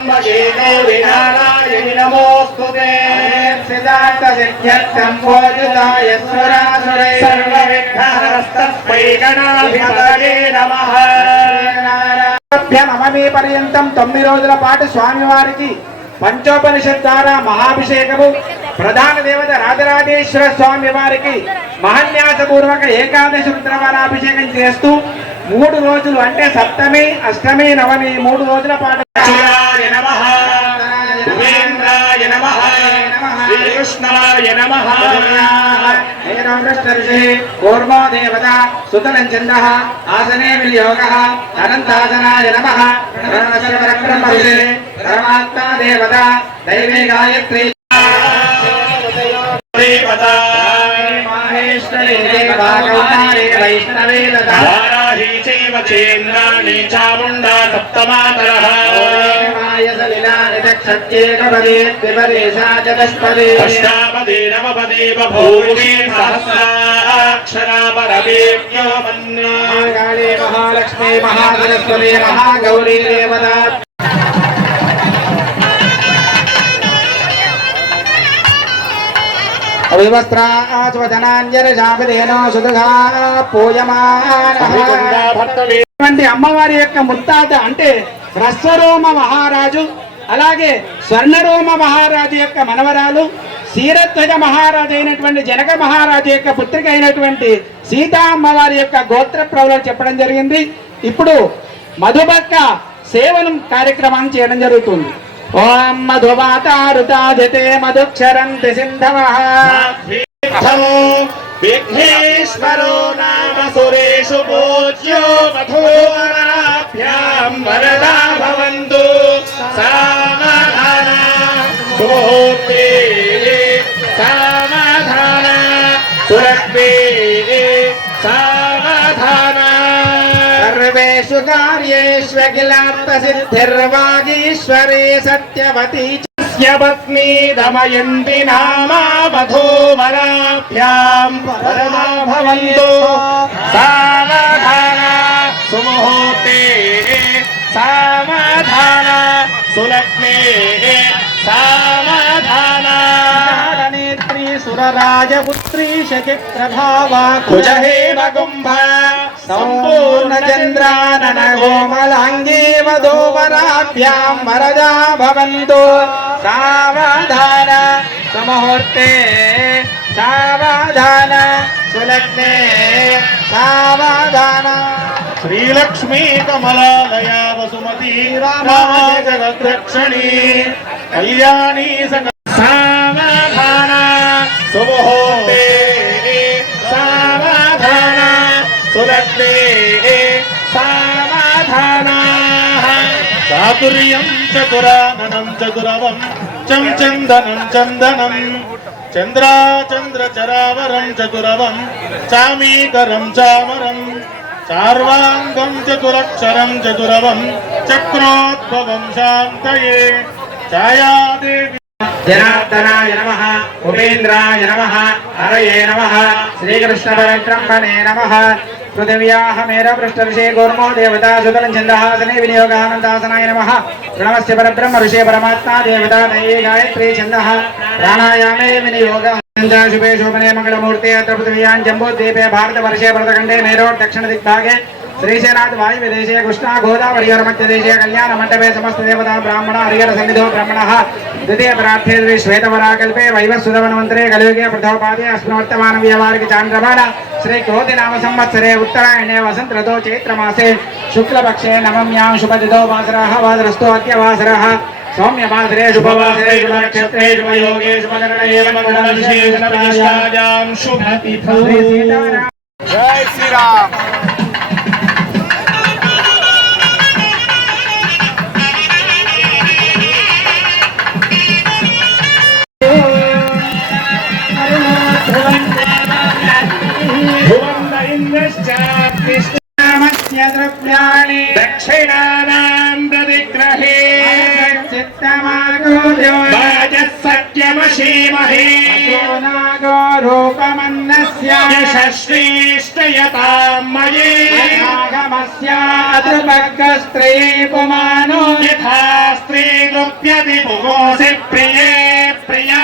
नारायणि नमोस्तुते सर्वविघ्नहरस्तस्मै गणाधिपतये नमः। నవమి పర్యంతం 9 రోజుల పాటు స్వామివారికి పంచోపనిషత్ ద్వారా మహాభిషేకము, ప్రధాన దేవత రాజరాజేశ్వర స్వామి వారికి మహాన్యాసపూర్వక ఏకాదశి రుద్రవరాభిషేకం చేస్తూ 3 రోజులు అంటే సప్తమి, అష్టమి, నవమి 3 రోజుల పాటు శ్రీకృష్ణాయ నమః కూర్మో దేవత సుతలంచంద ఆసనే వినియోగ అనంతాసనాయ నమః పరమాత్మా దేవత దైవే గాయత్రీ మాహేశ్వరీ వైష్ణవే వారాహీ చైవ చేంద్రాణి చాముండా సప్తమాతరః అష్టాపదే నవపదే బభూషి సహస్రాక్షరా పరమేవ్యో మన్యో మహాలక్ష్మీ మహాసరస్వతి మహాగౌరీ దేవత అమ్మవారి యొక్క ముత్తాత అంటే హ్రస్వరోమ మహారాజు, అలాగే స్వర్ణరోమ మహారాజు యొక్క మనవరాలు, క్షీరధ్వజ మహారాజు అయినటువంటి జనక మహారాజు యొక్క పుత్రిక అయినటువంటి సీతా అమ్మవారి యొక్క గోత్ర ప్రవలను చెప్పడం జరిగింది. ఇప్పుడు మధుబక్క సేవనం కార్యక్రమాన్ని చేయడం జరుగుతుంది. ఓం మధువాతారుతాజతే మధుక్షరంతి సింధవః విఘ్నేశ్వరో నామ సురేషు పూజ్యో మధువనాభ్యాం వరదా భవంతు సావధాన సుముహూర్తే సావధాన సురక్తే సావధాన సర్వేషు కార్యేష్వఖిలార్థ సిద్ధిర్వాగీశ్వరే సత్యవతి పత్ని దమయంతి నామా వధూవరాభ్యాం వరదా భవంతు సావధాన సుముహూర్తే సావధాన సులగ్నే సావధాన నేత్రీ సురరాజపుత్రీ శచిప్రభావా కుజహేమ కుంభ సంపూర్ణ చంద్రానన కోమలాంగీ వధూవరాభ్యాం వరదా భవంతు సావధాన సుముహూర్తే సావధాన సులగ్నే సావధాన శ్రీలక్ష్మీ కమలాలయా వసుమతి రామజగద్రక్షణీ కళ్యాణీ సావధాన సుముహూర్తే సావధాన సులగ్నే సావధాన చాతుర్యం చతురాననం చతురవం చం చందనం చందనం చంద్రాచంద్రచరావరం చతురవం చామీకరం చామరం చార్వాంగం చతురక్షరం చతురవం చక్రోద్భవం శాంతయే ఛాయాదేవి జనార్దనాయ నమః ఉపేంద్రాయ నమః హరయే నమః శ్రీకృష్ణ పరబ్రహ్మణే నమః పృథివ్యాః మేరపృష్ఠవిషే కూర్మో దేవతా సుతలం ఛందహాసనే వినియోగానందాసనాయ నమః ప్రణవస్య పరబ్రహ్మ ఋషే పరమాత్మా దేవతా దయే గాయత్రీ ఛందః ప్రాణాయామే వినియోగ शुभे शोभने मंगलमूर्ते अत्र पृथिव्यां जम्बूद्वीपे भारतवर्षे भरतखण्डे मेरोर् दक्षिण दिग्भागे श्रीशैलात् वायुव्यदेशे कृष्णा गोदावरी मध्यदेशे कल्याणमण्डपे समस्त देवता ब्राह्मण हरिहर सन्निधो ब्रह्मणः द्वितीय परार्थे श्री श्वेतवराकल्पे वैवस्वतवन्वन्तरे कलियुगे प्रथमपादे अस्मिन् व्यवहारिक चान्द्रमाण श्री क्रोधि नाम संवत्सरे उत्तरायणे वसन्त ऋतौ चैत्रमासे शुक्लपक्षे नवम्यां शुभतिथौ वासरः वासरस्तु अद्यवासरः सौम्यवासरे शुभवासरे शुभनक्षत्रे शुभयोगे शुभकरणे मंगलविशेषणायां शुभतिथौ जय श्री राम। द्रव्याणि दक्षिणानां प्रतिग्रहे चित्तमागो सत्यमश धीमहि नागो रूपमन्नस्य यशस्वीष्टयतां मयि नागमस्याद्रुपग्रस्त्रिये पुमानो यथा स्त्रीद्रुप्यति पुंसि प्रिये प्रिया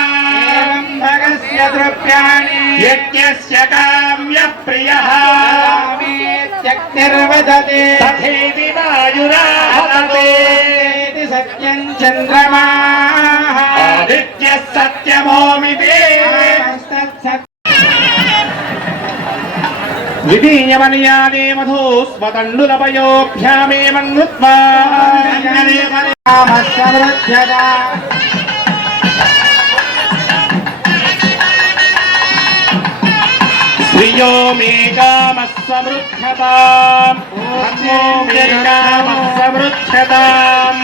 भगस्य द्रव्याणि यज्ञस्य काम्यः प्रियः त्यक्तिर्वदति तथेति वायुराहते सत्यं चन्द्रमाः आदित्यः सत्यमोमिति द्वितीयमन्यादे मधुस्वतण्डुलपयोभ्यामेवन्नुत्वा समृद्ध्यता श्रियो मे कामः समृद्धताम् धर्मो मे कामः समृद्धताम्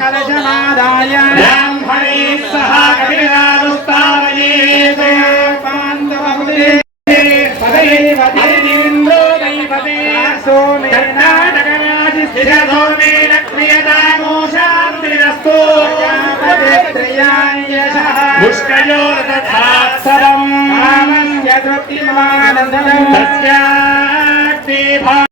कलशमादाय ब्राह्मणैः सह कविरानुस्तावयेत् पदैवतीन्द्रो दैवते कर्णाटकराजिस्थिरसोमेन क्रियतामोषान्तिरस्तु मुष्कयोर्दधात्सवम् कामस्य तृप्तिमानन्दम् तस्याग्निभा